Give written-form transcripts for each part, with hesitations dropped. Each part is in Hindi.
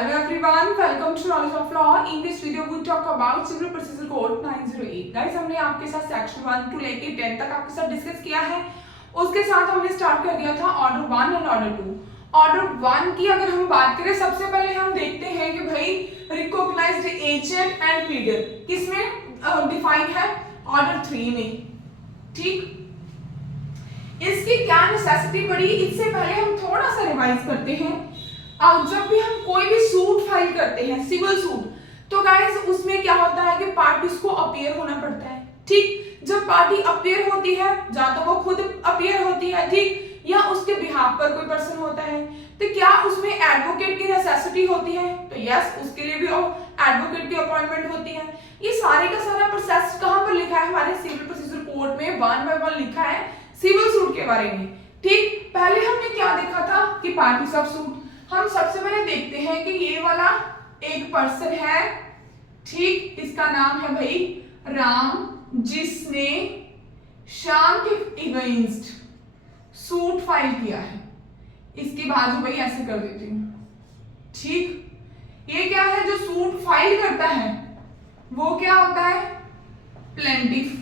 Hello everyone, welcome to Knowledge of Law. In this video we talk about Civil Procedure Code 908. Guys, हमने आपके साथ सेक्शन 1 to लेके 10 तक आपके साथ डिस्कस किया है. उसके साथ हमने स्टार्ट कर दिया था ऑर्डर 1 और ऑर्डर 2. ऑर्डर 1 की अगर हम बात करें, सबसे पहले हम देखते हैं कि भाई रिकॉग्नाइज्ड एजेंट एंड प्लीडर किसमें डिफाइन है? ऑर्डर 3 में. ठीक, इसकी क्या नेसेसिटी पड़ी, इससे पहले हम थोड़ा सा रिवाइज करते हैं. अब जब भी हम कोई भी सूट फाइल करते हैं, सिविल सूट, तो गाइस उसमें क्या होता है कि पार्टीज को अपीयर होना पड़ता है. ठीक, जब पार्टी अपीयर होती है, या तो वो खुद अपीयर होती है, ठीक, या उसके बिहाफ पर कोई पर्सन होता है, तो क्या उसमें एडवोकेट की नेसेसिटी होती है? तो यस, उसके लिए भी एडवोकेट की अपॉइंटमेंट होती है. ये सारे का सारा प्रोसेस कहां पर लिखा है? हमारे सिविल प्रोसीजर कोड में 1 by 1 लिखा है सिविल सूट के बारे में. ठीक, पहले हमने क्या देखा था कि पार्टीज ऑफ सूट. हम सबसे पहले देखते हैं कि ये वाला एक पर्सन है, ठीक, इसका नाम है भाई राम, जिसने श्याम के अगेंस्ट सूट फाइल किया है. इसकी बाजू भाई ऐसे कर देती हूं. ठीक, ये क्या है? जो सूट फाइल करता है वो क्या होता है? प्लेंटिफ.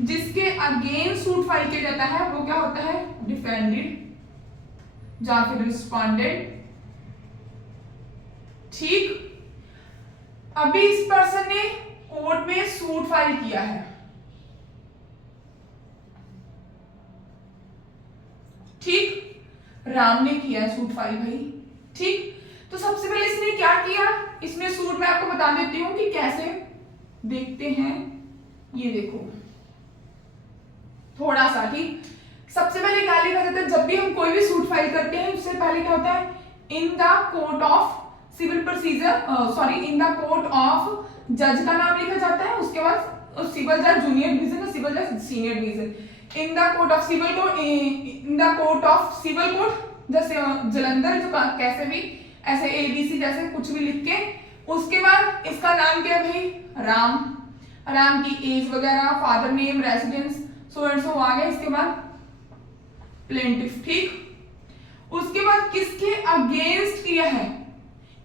जिसके अगेंस्ट सूट फाइल किया जाता है वो क्या होता है? डिफेंडेड या फिर रिस्पोंडेंट. ठीक, अभी इस पर्सन ने कोर्ट में सूट फाइल किया है. ठीक, राम ने किया है सूट फाइल भाई. ठीक, तो सबसे पहले इसने क्या किया? इसमें सूट मैं आपको बता देती हूं कि कैसे देखते हैं. ये देखो थोड़ा सा. ठीक, सबसे पहले क्या लिखा जाता है? जब भी हम कोई भी सूट फाइल करते हैं उससे पहले क्या होता है? In the court of civil procedure, in the court of जज का नाम लिखा जाता है. उसके बाद सिविल जज जूनियर डिवीजन और सिविल जज senior division. In the court of civil court, in the court of civil court, जैसे जलंधर, जो कैसे भी ऐसे एबीसी जैसे कुछ भी लिख के. उसके बाद इसका नाम क्या है भाई? राम. राम की एज वगैरह, father name, residence, so and so आ गया. इसके बाद प्लेंटिफ. ठीक, उसके बाद किसके अगेंस्ट किया है?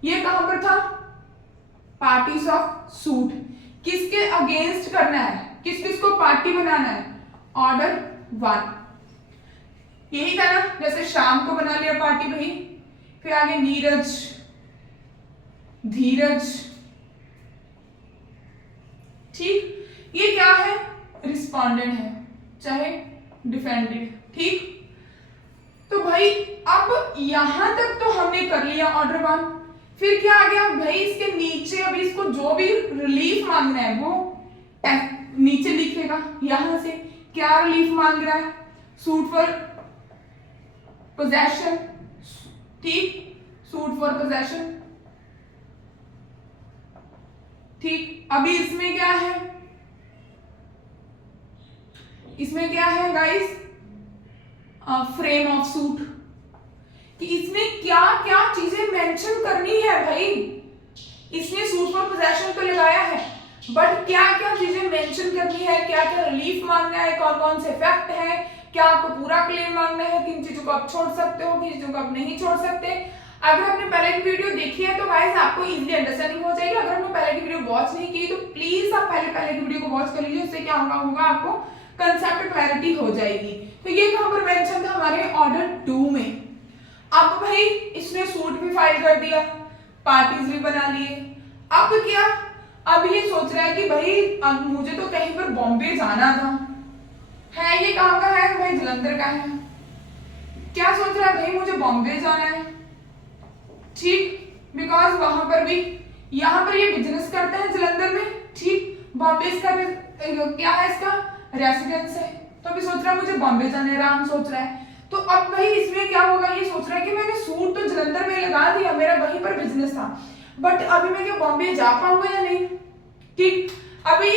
ये कहां पर था? Parties of suit. किसके अगेंस्ट करना है? किस किस को पार्टी बनाना है? ऑर्डर 1. यही था ना, जैसे शाम को बना लिया पार्टी भाई. फिर आगे नीरज, धीरज. ठीक, ये क्या है? रिस्पोंडेंट है, चाहे डिफेंडेड. ठीक, तो भाई अब यहां तक तो हमने कर लिया ऑर्डर 1. फिर क्या आ गया भाई? इसके नीचे अभी इसको जो भी रिलीफ मांगना है वो नीचे लिखेगा. यहां से क्या रिलीफ मांग रहा है? Suit for possession. ठीक, सूट फॉर पोजेशन. ठीक, अभी इसमें क्या है? इसमें क्या है गाइस? Frame of suit. कि इसमें क्या क्या चीजें मेंशन करनी है भाई. इसने सूट फॉर पोजेशन तो लगाया है, बट क्या क्या चीजें मेंशन करनी है, क्या क्या रिलीफ मांगना है, कौन कौन से फैक्ट है, क्या आपको पूरा क्लेम मांगना है, किन चीजों को आप छोड़ सकते हो, किन चीजों को आप नहीं छोड़ सकते. अगर आपने पहले की वीडियो देखी है तो गाइस आपको इजीली अंडरस्टैंडिंग हो जाएगी. अगर आपने पहले की वीडियो वॉच नहीं की तो प्लीज आप पहले की वीडियो को वॉच कर लीजिए. उससे क्या होगा आपको कंसेप्ट क्लैरिटी हो जाएगी. तो ये कहां पर मेंशन था? हमारे ऑर्डर 2 में. अब भाई इसने सूट भी फाइल कर दिया, पार्टीज भी बना लिए. अब क्या? अब ये सोच रहा है कि भाई अब मुझे तो कहीं पर बॉम्बे जाना था. है ये कहां का है भाई? जलंधर का है. क्या सोच रहा है भाई? मुझे बॉम्बे जाना है. ठीक, बिकॉज वहां पर भी, यहां पर ये बिजनेस करता है जलंधर में. ठीक, बॉम्बे इसका क्या है? इसका रेसिडेंस है. तो अभी सोच रहा है मुझे बॉम्बे जाना है. राम सोच रहा है. तो अब भाई इसमें क्या होगा? ये सोच रहा है कि मैंने सूट तो जलंधर में लगा दिया, मेरा वहीं पर बिजनेस था, बट अभी मैं क्या बॉम्बे जा पाऊंगा या नहीं? ठीक, अभी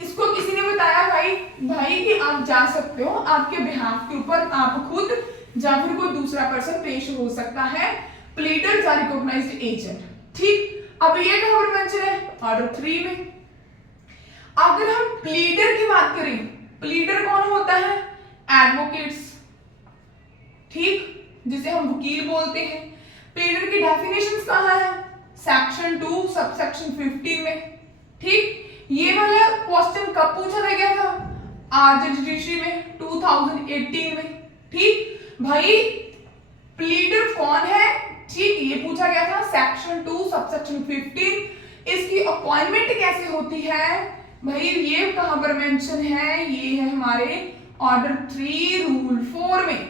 इसको किसी ने बताया भाई कि आप जा सकते हो, आपके बिहाफ के ऊपर आप खुद या फिर कोई दूसरा पर्सन पेश हो सकता है, प्लीडर या रिकॉग्नाइज्ड एजेंट. ठीक, अब ये कहां पर मेंशन है? ऑर्डर 3 में. अगर हम प्लीडर की बात करें, प्लीडर कौन होता है? एडवोकेट्स. ठीक, जिसे हम वकील बोलते हैं. प्लीडर की डेफिनेशंस कहाँ है? सेक्शन 2 सबसेक्शन 15 में। ठीक, ये वाला क्वेश्चन कब पूछा गया था? आज जुडिशरी में 2018 में। ठीक भाई, प्लीडर कौन है? ठीक, ये पूछा गया था सेक्शन 2 सबसेक्शन 15। इसकी अपॉइंटमेंट कैसे होती है भाई? ये कहां पर मेंशन है? ये है हमारे ऑर्डर 3 रूल 4 में।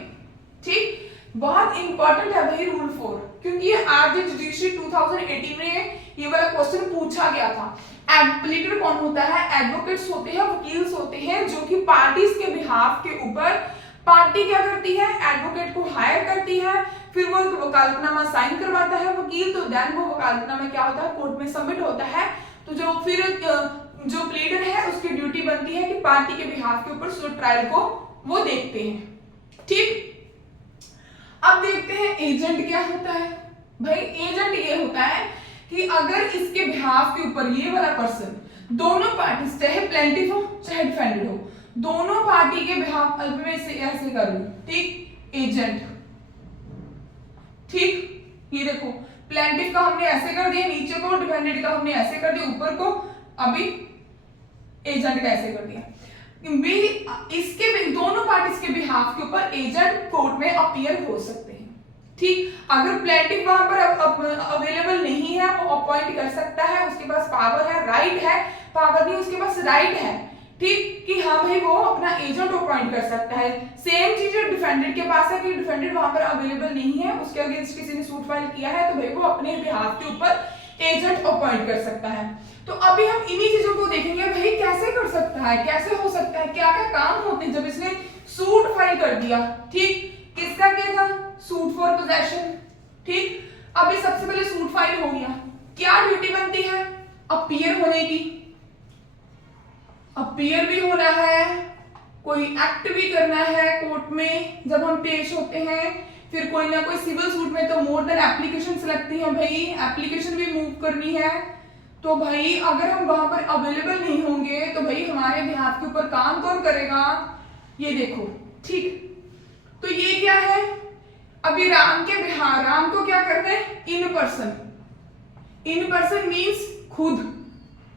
ठीक, बहुत इंपॉर्टेंट है भाई रूल 4, क्योंकि ये आज जुडिशरी 2018 में ये वाला क्वेश्चन पूछा गया था। प्लीडर कौन होता है? एडवोकेट्स होते हैं, वकील्स होते हैं, जो कि पार्टीज के बिहाफ के ऊपर पार्टी क्या करती है? एडवोकेट को हायर करती है, फिर वो वकालतनामा साइन करवाता है वकील, तो देन वो वकालतनामा क्या होता है? कोर्ट में सबमिट होता है। तो जो फिर जो प्लीडर है उसकी ड्यूटी बनती है कि पार्टी के बिहाफ के ऊपर सूट ट्रायल को वो देखते हैं। ठीक, अब देखते हैं एजेंट क्या होता है। भाई एजेंट ये होता है कि अगर इसके बिहाफ के ऊपर ये वाला पर्सन, दोनों पार्टी चाहे प्लेंटिफ हो चाहे डिफेंडेड हो, दोनों पार्टी के बिहाफ में से ऐसे कर लूं। ठीक, एजेंट। ठीक, ये देखो प्लेंटिफ का हमने ऐसे कर दिया नीचे को, डिफेंडेड का हमने ऐसे कर दिया ऊपर को, अभी एजेंट का ऐसे कर दिया। इसके दोनों पार्टीज के बिहाफ के ऊपर एजेंट कोर्ट में अपीयर हो सकते हैं। ठीक, अगर प्लेंटिफ वहां पर अवेलेबल नहीं है, वो अपॉइंट कर सकता है, उसके पास पावर है, राइट है, पावर नहीं उसके पास राइट है। ठीक, कि हाँ भाई वो अपना एजेंट अपॉइंट कर सकता है। सेम चीज डिफेंडेड के पास है कि डिफेंडेड वहां पर अवेलेबल नहीं है, उसके अगेंस्ट किसी ने सूट फाइल किया है, तो भाई वो अपने बिहाफ के ऊपर एजेंट अपॉइंट कर सकता है। तो अभी हम इन्हीं चीजों को देखेंगे भाई कैसे कर सकता है, कैसे हो सकता है, क्या क्या काम होते हैं जब इसने सूट फाइल कर दिया। ठीक, किसका किया था? Suit for possession. ठीक, अभी सबसे पहले सूट फाइल हो गया, क्या ड्यूटी बनती है? अपीयर होने की, अपीयर भी होना है, कोई एक्ट भी करना है कोर्ट में जब हम पेश होते हैं, फिर कोई ना कोई सिविल सूट में तो मोर देन एप्लीकेशंस लगती हैं भाई, एप्लीकेशन भी मूव करनी है। तो भाई अगर हम वहां पर अवेलेबल नहीं होंगे तो भाई हमारे बिहाफ के ऊपर काम कौन करेगा? ये देखो। ठीक, तो ये क्या है? अभी राम के बिहार, राम को क्या करना है? In person. In person means खुद।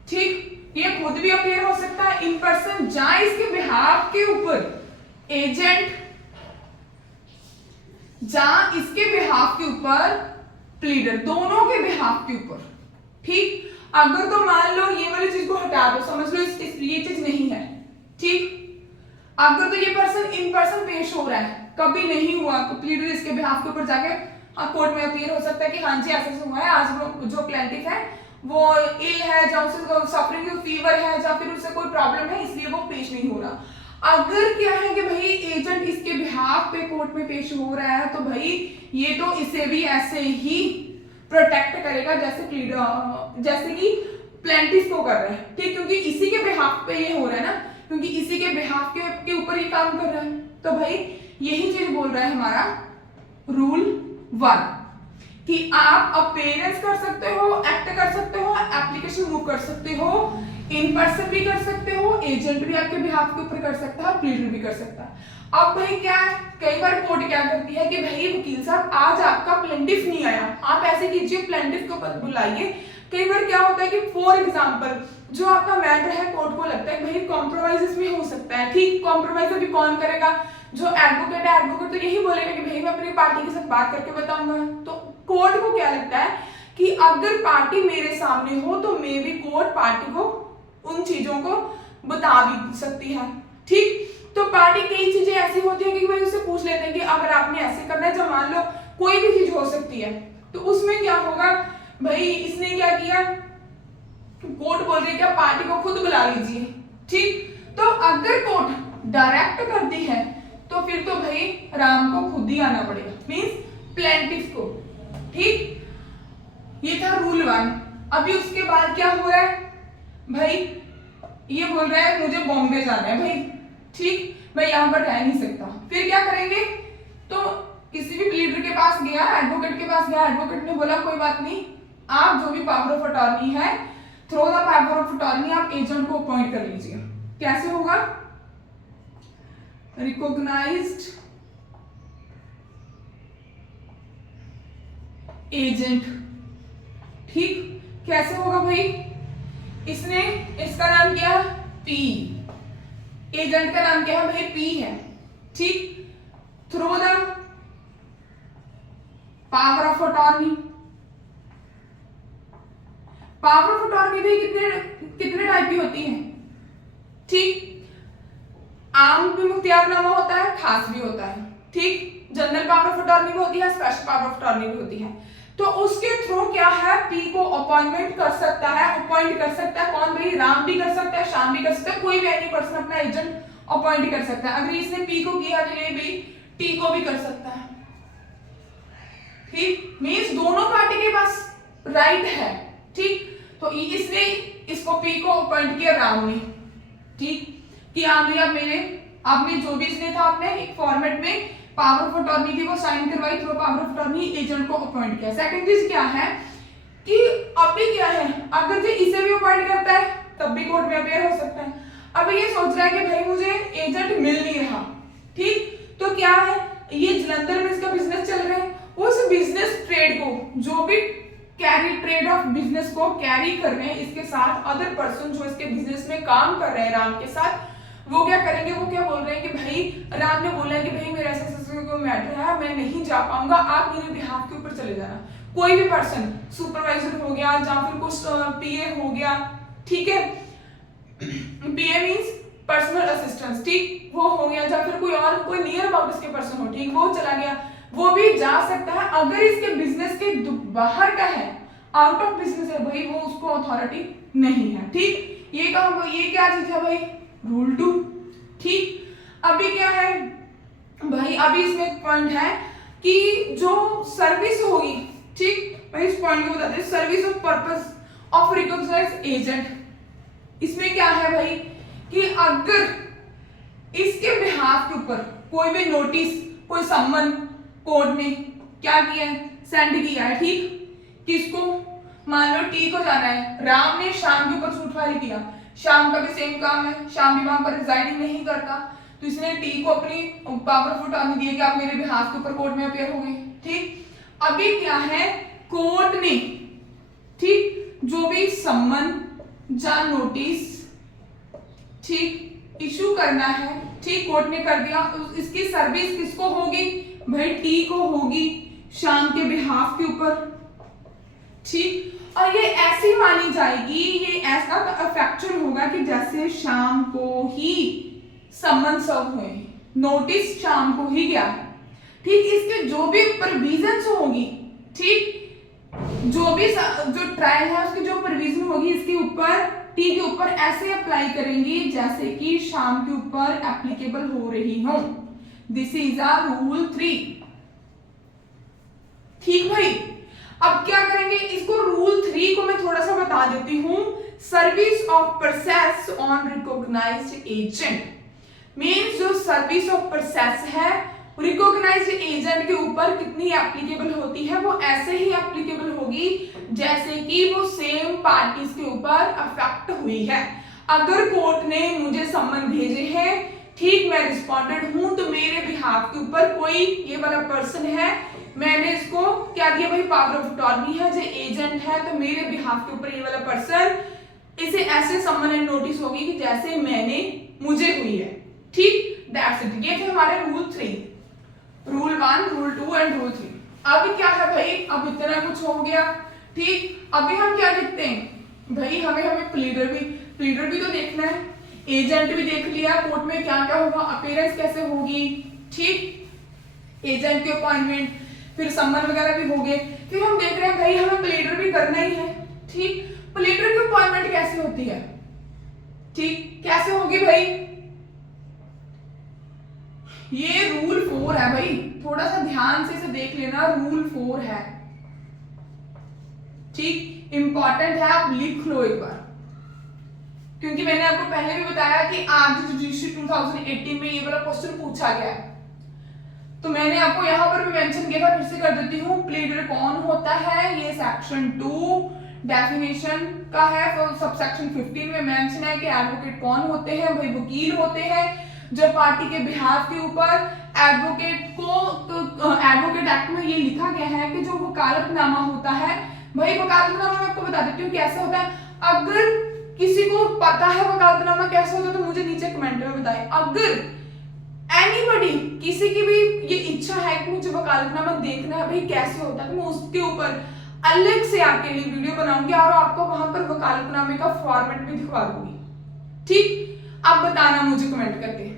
ठीक, ये खुद भी अपीयर हो सकता है इन पर्सन, जहां इसके बिहाफ के ऊपर एजेंट, जहां इसके बिहाफ के ऊपर प्लीडर, दोनों के बिहाफ के ऊपर। ठीक, अगर तो मान लो ये वाली चीज को हटा दो, समझ लो ये चीज नहीं है। ठीक, अगर तो ये पर्सन इन पर्सन पेश हो रहा है, कभी नहीं हुआ, तो प्लीडर इसके बिहाफ के ऊपर जाके कोर्ट में अपीयर हो सकता है कि हाँ जी ऐसा हुआ है, आज जो प्लेंटिफ है वो इल है, या उसे सफरिंग फीवर है, या फिर उसे कोई प्रॉब्लम है इसलिए वो पेश नहीं हो रहा। अगर क्या है कि भाई एजेंट इसके बिहाफ पे कोर्ट में पेश हो रहा है, तो भाई ये तो इसे भी ऐसे ही प्रोटेक्ट करेगा जैसे कि प्लेंटिफ को कर रहा है। ठीक, क्योंकि इसी के बिहाफ पे ये हो रहा है ना, क्योंकि इसी के बिहाफ के ऊपर ही काम कर रहा है। तो भाई यही चीज बोल रहा है हमारा रूल 1 कि आप अपीयरेंस कर सकते हो, एक्ट कर सकते हो, एप्लीकेशन मूव कर सकते हो, इन पर्सन भी कर सकते हो, एजेंट भी आपके बिहाफ के ऊपर कर सकता है, प्लीडर भी कर सकता है। अब भाई क्या है, कई बार कोर्ट क्या करती है कि भाई वकील साहब आज आपका प्लेंटिफ नहीं आया, आप ऐसे कीजिए प्लेंटिफ को बुलाइए। कई बार क्या होता है कि फॉर एग्जांपल जो आपका मैटर है कोर्ट को लगता है भाई कॉम्प्रोमाइज इसमें हो सकता है। ठीक, कॉम्प्रोमाइज अभी कौन करेगा? जो एडवोकेट है, एडवोकेट तो यही बोलेगा कि भाई मैं अपनी पार्टी के साथ बात करके बताऊंगा। तो कोर्ट को क्या लगता है कि अगर पार्टी मेरे सामने हो तो मे भी कोर्ट पार्टी को उन चीजों को बता भी सकती है। ठीक, तो पार्टी कई चीजें ऐसी होती है कि भाई उससे पूछ लेते हैं कि अगर आपने ऐसे करना है, जब मान लो कोई भी चीज हो सकती है, तो उसमें क्या होगा भाई, इसने क्या किया, कोर्ट बोल रही है कि पार्टी को खुद बुला लीजिए। ठीक, तो अगर कोर्ट डायरेक्ट करती है तो फिर तो भाई राम को खुद ही आना पड़ेगा, मींस प्लेंटिफ को। ठीक, ये था रूल 1। अभी उसके बाद क्या हो रहा है भाई, ये बोल रहा है मुझे बॉम्बे जाना है भाई। ठीक, मैं यहां पर रह नहीं सकता, फिर क्या करेंगे? तो किसी भी प्लीडर के पास गया, एडवोकेट के पास गया, एडवोकेट ने बोला कोई बात नहीं, आप जो भी पावर ऑफ अटॉर्नी है, through the power of attorney आप एजेंट को अपॉइंट कर लीजिए। कैसे होगा? Recognised agent. ठीक, कैसे होगा भाई, इसने इसका नाम क्या है पी, एजेंट का नाम क्या है भाई पी है। ठीक, through the power of attorney. Power of attorney भी कितने कितने टाइप की होती है। ठीक, आम भी मुख्तियारनामा होता है, खास भी होता है। ठीक, जनरल पावर ऑफ अटॉर्नी भी होती है, स्पेशल पावर ऑफ अटॉर्नी भी होती है। तो उसके थ्रू क्या है, पी को अपॉइंटमेंट कर सकता है, अपॉइंट कर सकता है कौन भाई, राम भी कर सकता है, श्याम भी कर सकता है, कोई भी एनी पर्सन अपना एजेंट अपॉइंट कर सकता है। अगर इसने पी को किया तो ये भी टी को भी कर सकता है। ठीक, मींस दोनों पार्टी के पास राइट है। ठीक, तो इसने इसको पी को अपॉइंट किया राम ने। ठीक, कि आप मेरे आपने जो भी इसने था आपने एक फॉर्मेट में पावर ऑफ अटॉर्नी थी वो साइन करवाई, through power of attorney agent को अपॉइंट किया। सेकंड चीज क्या है कि अभी क्या है, अगर जो इसे भी अपॉइंट करता है तब भी कोर्ट में अपेयर हो सकता है। अभी ये सोच रहा है कि भाई मुझे एजेंट मिल नहीं रहा। ठीक, तो क्या है, ये जलंधर में इसका बिजनेस चल रहा है, उस बिजनेस ट्रेड को जो भी कैरी ट्रेड ऑफ बिजनेस को कैरी कर रहे हैं इसके साथ अदर पर्सन जो इसके बिजनेस में काम कर रहे हैं राम के साथ, वो क्या करेंगे, वो क्या बोल रहे हैं कि भाई राम ने बोला है कि भाई मेरा ऐसा कोई मैटर है, मैं नहीं जा पाऊंगा, आप मेरे बिहाफ के ऊपर चले जाना। कोई भी पर्सन, सुपरवाइजर हो गया या फिर कुछ पीए हो गया। ठीक है, पीए मींस पर्सनल असिस्टेंस। ठीक, वो हो गया, या फिर कोई और कोई नियर अबाउट इसके पर्सन हो, ठीक, वो चला गया, वो भी जा सकता है अगर इसके बिजनेस के बाहर का है, आउट ऑफ बिजनेस है भाई, वो उसको अथॉरिटी नहीं है। ठीक, ये काम, ये क्या चीज है भाई, रूल 2। ठीक, अभी क्या है भाई, अभी इसमें एक पॉइंट है कि जो सर्विस होगी, ठीक भाई इस पॉइंट को बताते हैं, service of purpose of recognised agent. इसमें क्या है भाई कि अगर इसके बिहाफ के ऊपर कोई भी नोटिस, कोई सम्मन कोर्ट ने क्या किया है, सेंड किया है। ठीक, किसको, मान लो टी को जाना है, राम ने श्याम के ऊपर सूट फाइल किया, श्याम का भी सेम काम है, श्याम भी वहां पर रिजाइडिंग नहीं करता, तो इसने टी को अपनी पावर ऑफ अटॉर्नी दी कि आप मेरे बिहाफ के ऊपर कोर्ट में अपेयर होंगे। ठीक, अभी क्या है, कोर्ट ने ठीक जो भी सम्मन या नोटिस ठीक इशू करना है, ठीक कोर्ट ने कर दिया, इसकी सर्विस किसको होगी भाई, टी को होगी श्याम के बिहाफ के ऊपर। ठीक, और ये ऐसी मानी जाएगी, ये ऐसा फैक्चुअल होगा कि जैसे शाम को ही सम्मन सर्व हुए, नोटिस शाम को ही गया है। ठीक, इसके जो भी प्रोविजंस होगी, ठीक जो भी जो ट्रायल है उसकी जो प्रोविजन होगी इसके ऊपर टी के ऊपर ऐसे अप्लाई करेंगे जैसे कि शाम के ऊपर एप्लीकेबल हो रही हो। This is a rule 3। ठीक भाई, अब क्या करेंगे, इसको रूल 3 को मैं थोड़ा सा बता देती हूं। Service of process on recognised agent means जो सर्विस ऑफ प्रोसेस है रिकॉग्नाइज्ड एजेंट के ऊपर कितनी एप्लीकेबल होती है, वो ऐसे ही एप्लीकेबल होगी जैसे कि वो सेम पार्टीज के ऊपर अफेक्ट हुई है। अगर कोर्ट ने मुझे सम्मन भेजे हैं, ठीक मैं रिस्पोंडेंट हूं, तो मेरे बिहाफ के ऊपर कोई ये वाला पर्सन है, मैंने इसको क्या दिया भाई, पावर ऑफ अटॉर्नी है, जो एजेंट है, तो मेरे बिहाफ के ऊपर ये वाला पर्सन, इसे ऐसे सम्मन एंड नोटिस होगी कि जैसे मैंने मुझे हुई है। ठीक, दैट्स इट। ये थे हमारे rule 3, rule 1, rule 2 and rule 3। अब क्या है भाई, अब इतना कुछ हो गया। ठीक, अभी हम क्या देखते हैं भाई, हमें प्लीडर भी तो देखना है, एजेंट भी देख लिया, कोर्ट में क्या क्या होगा, अपीयरेंस कैसे होगी, ठीक एजेंट के अपॉइंटमेंट, फिर सम्मन वगैरह भी हो गए, फिर हम देख रहे हैं भाई हमें प्लीडर भी करना ही है। ठीक, प्लीडर की अपॉइंटमेंट कैसे होती है, ठीक कैसे होगी भाई, ये रूल 4 है भाई, थोड़ा सा ध्यान से इसे देख लेना, रूल 4 है। ठीक, इंपॉर्टेंट है, आप लिख लो एक बार, क्योंकि मैंने आपको पहले भी बताया कि आज जुडिशरी 2018 में ये वाला क्वेश्चन पूछा गया है, तो मैंने आपको यहां पर भी मेंशन किया था, फिर से कर देती हूँ। प्लीडर कौन होता है, ये सेक्शन 2 डेफिनेशन का है, तो सब सेक्शन 15 में मेंशन है कि एडवोकेट कौन होते हैं भाई, वकील होते हैं जो पार्टी के बिहाफ के ऊपर एडवोकेट को एडवोकेट एक्ट में ये लिखा गया है कि जो वकालतनामा होता है भाई, वकालतनामा मैं आपको बता देती हूँ कैसे होता है। अगर किसी को पता है वकालतनामा कैसे होता है तो मुझे नीचे कमेंट में बताएं। अगर एनीबॉडी किसी की भी ये इच्छा है कि मुझे वकालतनामा देखना है भाई कैसे होता है, तो मैं उसके ऊपर अलग से आपके लिए वीडियो बनाऊंगी और आपको वहां पर वकालतनामे का फॉर्मेट भी दिखवा दूंगी। ठीक, आप बताना मुझे कमेंट करके।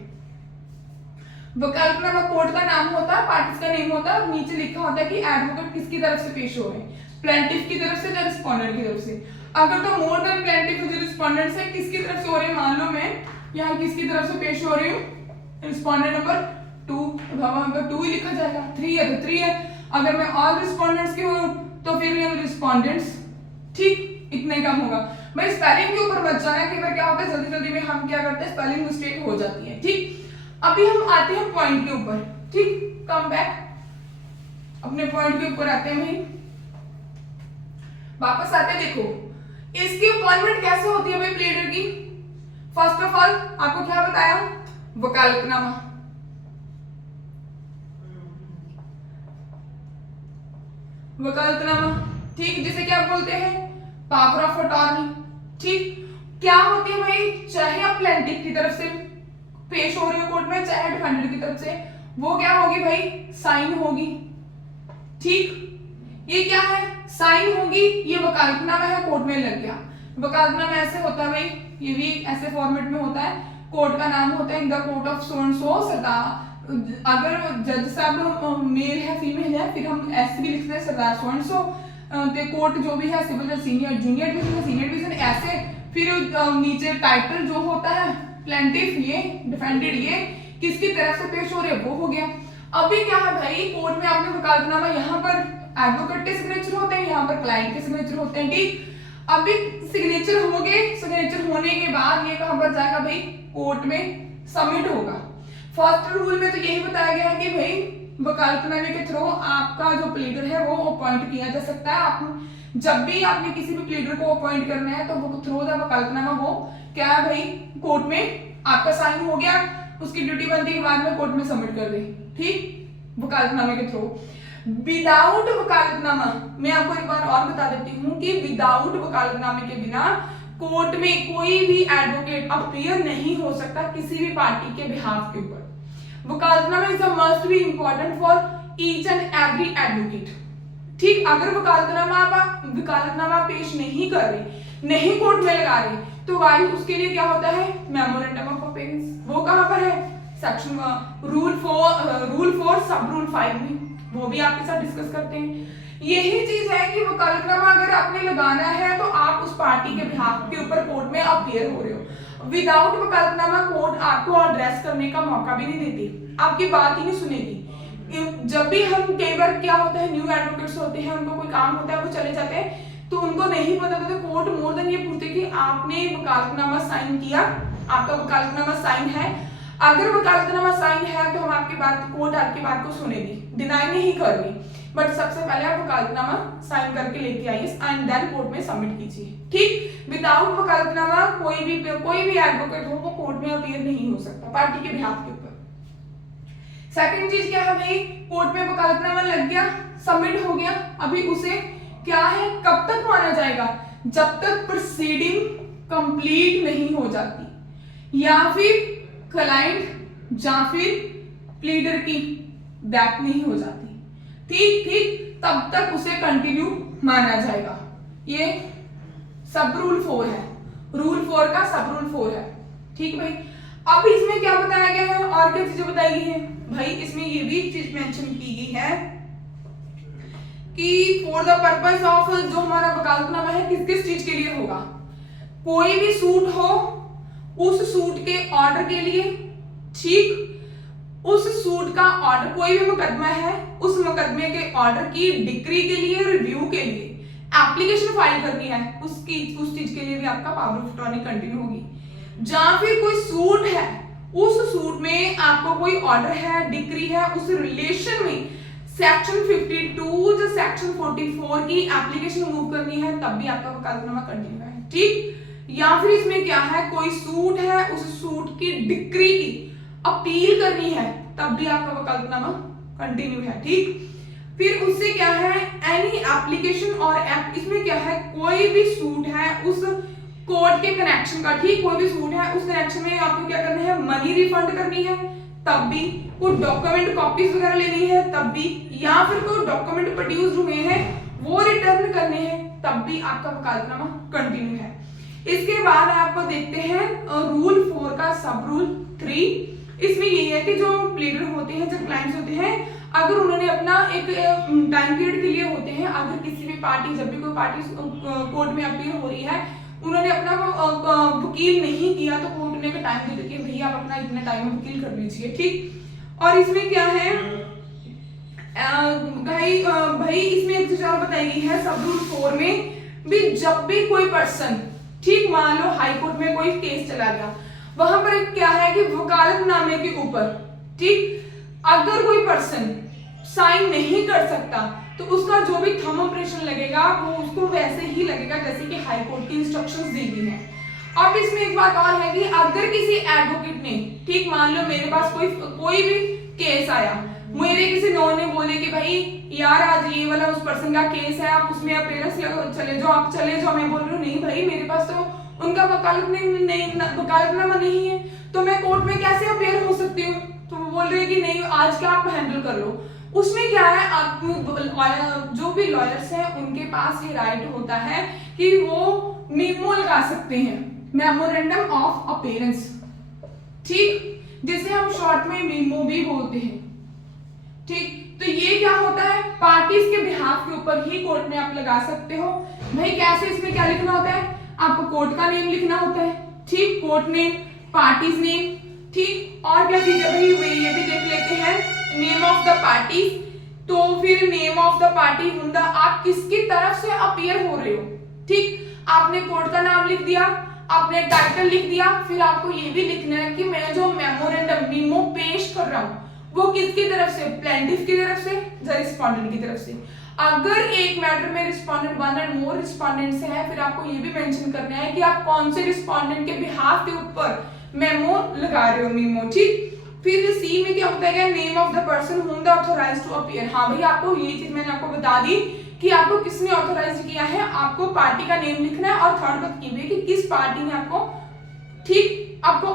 वकालतनामा कोर्ट का नाम होता है, पार्टीज का नेम होता है और नीचे लिखा होता है कि एडवोकेट किसकी तरफ से पेश हो रहे हैं, प्लेंटिफ की तरफ से या रिस्पोंडेंट की तरफ से। अगर तो मोर देन प्लेंटिफ जो रिस्पोंडेंट से किसकी तरफ से हो रही है, मान लो मैं यहाँ किसकी तरफ से पेश हो रही हूँ, रिस्पोंडेंट नंबर 2, वहां पर 2 ही लिखा जाएगा, 3 है तो 3 है। अगर मैं ऑल रिस्पोंडेंट्स की हूँ तो फिर ये रिस्पोंडेंट्स। ठीक, इतने कम होगा भाई। स्पेलिंग के ऊपर मत जाना, कई बार क्या होता है जल्दी जल्दी में हम क्या करते हैं स्पेलिंग मिस्टेक हो जाती है। ठीक, अभी हम आते हैं पॉइंट के ऊपर। ठीक, कम बैक, अपने पॉइंट के ऊपर आते हैं भाई, वापस आते हैं। देखो इसकी अपॉइंटमेंट कैसे होती है भाई प्लीडर की। फर्स्ट ऑफ ऑल आपको क्या बताया, वकालतनामा। वकालतनामा, ठीक, जिसे क्या बोलते हैं, पावर ऑफ अटॉर्नी। ठीक, क्या होती है भाई, चाहे आप प्लेंटिफ की तरफ से पेश हो रहे हो कोर्ट में, चाहे डिफेंडेड की तरफ से, वो क्या होगी भाई, साइन होगी। ठीक, ये क्या है, साइन होगी। ये वकालतनामा है, कोर्ट में लग गया। वकालतनामा ऐसे होता है भाई, ये भी ऐसे फॉर्मेट में होता है। कोर्ट का नाम होता है in the court of so and so सरदार, अगर जज साहब मेल है फीमेल है फिर हम ऐसे भी लिखते हैं सरदार सो एंड सो। कोर्ट जो भी है civil senior junior division senior division ऐसे। फिर नीचे टाइटल जो होता है, प्लेंटिफ ये, डिफेंडेड ये, किसकी तरफ से पेश हो रहे वो हो गया। अभी क्या है भाई, कोर्ट में आपने वकालतनामा, यहाँ पर एडवोकेट के सिग्नेचर होते हैं, यहाँ पर क्लाइंट के सिग्नेचर होते हैं। ठीक, अभी सिग्नेचर हो गए, सिग्नेचर होने के बाद ये कहां पर जाएगा भाई, कोर्ट में सबमिट होगा। फर्स्ट रूल में तो यही बताया गया है कि भाई वकालतनामे के थ्रू आपका जो प्लीडर है वो अपॉइंट किया जा सकता है। आप जब भी आपने किसी भी प्लीडर को अपॉइंट करना है तो वो थ्रू द वकालतनामा वो क्या है भाई, कोर्ट में आपका साइन हो गया, उसकी ड्यूटी बनती के बाद में कोर्ट में सबमिट कर दे। ठीक, वकालतनामे के थ्रू। विदाउट वकालतनामा, मैं आपको एक बार और बता देती हूँ कि विदाउट वकालतनामे के बिना कोर्ट में कोई भी एडवोकेट अपीयर नहीं हो सकता किसी भी पार्टी के बिहाफ के ऊपर। वकालतनामा is a must be important for each and every advocate. ठीक, अगर वकालतनामा पेश नहीं कर रहे, नहीं कोर्ट में लगा रहे, तो वाई उसके लिए क्या होता है, मेमोरेंडम ऑफ अपीयरेंस। वो कहां पर है, सेक्शन रूल 4 सब रूल 5 में, वो भी आपके साथ डिस्कस करते हैं। यही चीज है कि वकालतनामा अगर आपने लगाना है तो आप उस पार्टी के बिहाफ के ऊपर कोर्ट में अपीयर हो रहे हो। विदाउट वकालतनामा कोर्ट आपको एड्रेस करने का मौका भी नहीं देती, आपकी बात ही नहीं सुनेगी। जब भी हम, कई बार क्या होता है, न्यू एडवोकेट्स होते हैं, उनको कोई काम होता है वो चले जाते हैं, तो उनको नहीं पता था, तो कोर्ट मोर देन ये पूछते कि आपने वकालतनामा साइन किया, आपका वकालतनामा साइन है। अगर वकालतनामा साइन है तो हम आपकी बात, कोर्ट आपकी बात को सुनेगी, डिनाई नहीं कर रही, बट सबसे पहले आप वकालतनामा साइन करके लेके आइए एंड देन कोर्ट में सबमिट कीजिए। ठीक, विदाउट वकालतनामा कोई भी एडवोकेट हो वो कोर्ट में अपीयर नहीं हो सकता पार्टी के बिहाफ के ऊपर। सेकंड चीज क्या है भाई, कोर्ट में वकालतनामा लग गया, सबमिट हो गया, अभी उसे क्या है, कब तक माना जाएगा, जब तक प्रोसीडिंग कंप्लीट नहीं हो जाती या फिर क्लाइंट या फिर प्लीडर की डेथ नहीं हो जाती। ठीक, तब तक उसे कंटिन्यू माना जाएगा। ये सब रूल 4 है, रूल 4 का सब रूल 4 है। ठीक भाई, अब इसमें क्या बताया गया है और क्या चीजें बताई गई है भाई, इसमें ये भी चीज मेंशन की गई है कि फॉर द पर्पस ऑफ, जो हमारा वकालतनामा है किस किस चीज के लिए होगा, कोई भी सूट हो उस सूट के ऑर्डर के लिए। ठीक, उस सूट का ऑर्डर, कोई भी मुकदमा है उस मुकदमे के ऑर्डर की डिक्री के लिए, रिव्यू के लिए एप्लीकेशन फाइल करनी है, उस चीज के लिए भी आपका पावर ऑफ अटॉर्नी कंटिन्यू होगी। जहां फिर कोई सूट है, उस सूट में आपको कोई ऑर्डर है, डिक्री है, उस रिलेशन में सेक्शन 52 जो सेक्शन 44 की एप्लीकेशन मूव करनी है, तब भी आपका वकालतनामा कंटिन्यू है। ठीक, या फिर इसमें क्या है, कोई सूट है, उस सूट की डिक्री की अपील करनी है, तब भी आपका वकालतनामा कंटिन्यू है, ठीक। फिर उससे क्या है, एनी एप्लीकेशन और ऐप, इसमें क्या है, कोई भी सूट है उस कोर्ट के कनेक्शन का, ठीक, कोई भी सूट है उस कनेक्शन में आपको क्या करना है, मनी रिफंड करनी है तब भी, कोई डॉक्यूमेंट कॉपीज वगैरह लेनी है तब भी, या फिर कोई डॉक्यूमेंट प्रोड्यूस हुए हैं वो रिटर्न करने हैं तब भी आपका वकालतनामा कंटिन्यू है। इसके बाद आपको देखते हैं रूल 4 का सब रूल 3। इसमें यही है कि जो प्लीडर होते हैं, जो क्लाइंट्स होते हैं, अगर उन्होंने अपना एक टाइम पीरियड के लिए होते हैं, अगर किसी भी पार्टी, जब भी कोई पार्टी कोर्ट में अपीयर हो रही है, उन्होंने अपना वकील नहीं किया तो कोर्ट ने टाइम दे दिया कि भैया आप अपना इतना टाइम वकील कर लीजिए, ठीक। और इसमें क्या है भाई इसमें एक चीज और बताई गई है सब रूल 4 में भी, जब भी कोई पर्सन, ठीक, मान लो हाई कोर्ट में कोई केस चला गया, वहां पर क्या है कि वकालतनामे के ऊपर, ठीक, अगर कोई पर्सन साइन नहीं कर सकता तो उसका जो भी थंब इंप्रेशन लगेगा वो उसको वैसे ही लगेगा जैसे कि हाई कोर्ट की इंस्ट्रक्शंस दी गई हैं। अब इसमें एक बात और है कि अगर किसी एडवोकेट ने, ठीक, मान लो मेरे पास कोई भी केस आया, मेरे किसी नॉन ने बोले कि भाई यार आज ये वाला उस पर्सन का केस है, आप उसमें अपीयरेंस चले जाओ, आप चले जाओ, मैं बोल रही हूँ नहीं भाई मेरे पास तो उनका वकालतनामा नहीं है, तो मैं कोर्ट में कैसे अपीयर हो सकती हूँ, तो वो बोल रहे हैं कि नहीं आज का आप हैंडल कर लो। उसमें क्या है, आप जो भी लॉयर्स हैं उनके पास ये राइट होता है कि वो मेमो लगा सकते हैं, मेमोरेंडम ऑफ अपीयरेंस, ठीक, जिसे हम शॉर्ट में मेमो भी बोलते हैं, ठीक। तो ये क्या होता है, पार्टीज के बिहाफ के ऊपर ही कोर्ट में आप लगा सकते हो। भाई कैसे, इसमें क्या लिखना होता है, आपको कोर्ट का नेम लिखना होता है, ठीक, कोर्ट नेम, पार्टीज नेम, ठीक, और क्या चीज है भाई ये भी देख लेते हैं, नेम ऑफ द पार्टी। तो फिर नेम ऑफ द पार्टी हुंदा, आप किसकी तरफ से अपीयर हो रहे हो, ठीक, आपने कोर्ट का नाम लिख दिया, आपने टाइटल लिख दिया, फिर आपको ये भी लिखना है कि मैं जो मेमोरेंडम मेमो पेश कर रहा हूँ वो किसकी तरफ से, प्लेंटिफ की तरफ से या रिस्पोंडेंट की तरफ से। अगर एक मैटर में रिस्पोंडेंट 1 और मोर रिस्पोंडेंट्स हैं, फिर आपको ये भी मेंशन करना है कि आप कौन से रिस्पोंडेंट के बिहाफ के ऊपर मेमो लगा रहे हो, मेमो, ठीक। फिर सी में क्या होता है, name of the person whom the authorised to appear. हाँ भाई आपको ये चीज मैंने आपको बता दी कि आपको किसने ऑथराइज किया है, आपको पार्टी का नेम लिखना है, और थर्ड बात ये कि किस पार्टी ने आपको, ठीक, आपको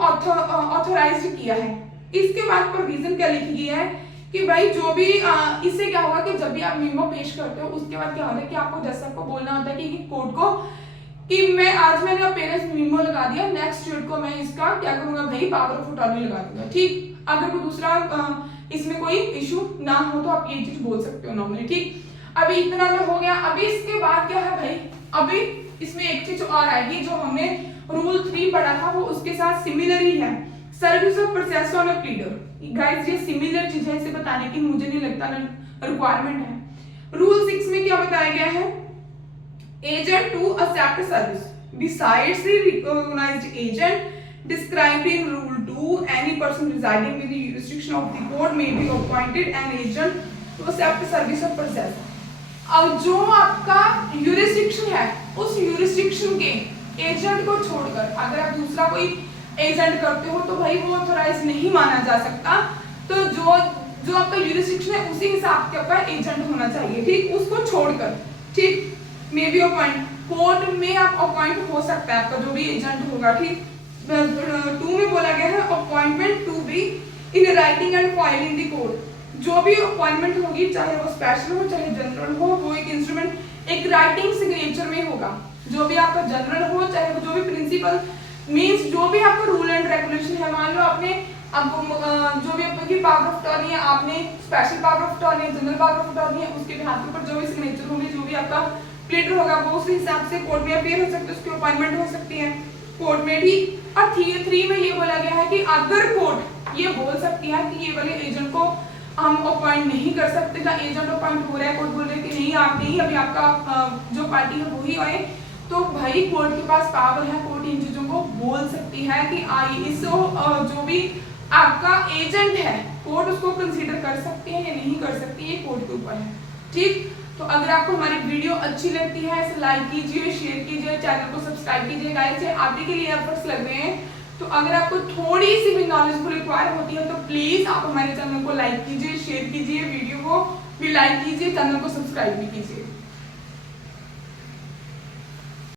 ऑथराइज किया है। इसके बाद प्रोविजन क्या लिखी गई है कि भाई जो भी इससे क्या होगा कि जब भी आप मेमो पेश करते हो उसके बाद क्या होता है कि आपको जैसे आपको बोलना होता है कि कोर्ट को कि मैंने अपीयरेंस मेमो लगा दिया, नेक्स्ट डेट को मैं इसका क्या करूंगा भाई, पावर ऑफ अटॉर्नी लगा दूंगा, ठीक। अगर कोई दूसरा इसमें कोई इशू ना हो तो आप ये चीज बोल सकते हो नॉर्मली, ठीक। अभी इतना तो हो गया। अभी इसके बाद क्या है भाई, अभी इसमें एक चीज और आएगी जो हमने रूल 3 पढ़ा था वो उसके साथ सिमिलर ही है, service of process on a pleader. Guys ये सिमिलर चीज है, इसे बताने की मुझे नहीं लगता रिक्वायरमेंट है। रूल 6 में क्या बताया गया है, agent to accept service besides the recognised agent described in rule 2 any person residing within the jurisdiction of the court may be appointed an agent to accept service of process। अब जो आपका यूरिस्डिक्शन है उस यूरिस्डिक्शन के एजेंट को छोड़कर अगर आप दूसरा कोई एजेंट करते हो तो भाई वो ऑथराइज नहीं माना जा सकता। तो जो आपका यूरिस्डिक्शन है उसी हिसाब के आपका एजेंट होना चाहिए, ठीक, उसको छोड़कर, ठीक। मे बी अपॉइंट, कोर्ट में आप अपॉइंट हो सकता है आपका जो भी एजेंट होगा, ठीक। 2 में बोला गया है appointment to be in writing and filing the court. जो भी अपॉइंटमेंट होगी चाहे वो स्पेशल हो चाहे जनरल हो, वो एक इंस्ट्रूमेंट एक राइटिंग सिग्नेचर में होगा। जो भी आपका जनरल हो चाहे वो जो भी प्रिंसिपल मींस जो भी आपका रूल एंड रेगुलेशन है, मान लो आपने जो भी आपकी पावर ऑफ अटॉर्नी है, आपने स्पेशल पावर ऑफ अटॉर्नी है, जनरल पावर ऑफ अटॉर्नी है, उसके हाथ के ऊपर जो भी सिग्नेचर होंगे, जो भी आपका प्लीडर होगा वो उस हिसाब से कोर्ट में अपीयर हो सकते हैं, उसकी अपॉइंटमेंट हो सकती है कोर्ट में, ठीक। और 3 में ये बोला गया है कि अगर कोर्ट ये बोल सकती है कि ये वाले एजेंट को हम अपॉइंट नहीं कर सकते, या एजेंट अपॉइंट हो रहा है, कोर्ट बोल रहे हैं कि नहीं आप नहीं, अभी आपका जो पार्टी है वही आए, तो भाई कोर्ट के पास पावर है, कोर्ट इन चीजों को बोल सकती है कि इस जो भी आपका एजेंट है कोर्ट उसको कंसीडर कर सकती है या नहीं कर सकती है, ये कोर्ट के ऊपर है, ठीक। तो अगर आपको हमारी वीडियो अच्छी लगती है इसे लाइक कीजिए, शेयर कीजिए, चैनल को सब्सक्राइब कीजिए। गाइस ये आगे के लिए एफर्ट्स लग रहे हैं, तो अगर आपको थोड़ी सी भी नॉलेज को रिक्वायर होती है तो प्लीज आप हमारे चैनल को लाइक कीजिए, शेयर कीजिए, वीडियो को भी लाइक कीजिए, चैनल को सब्सक्राइब भी कीजिए।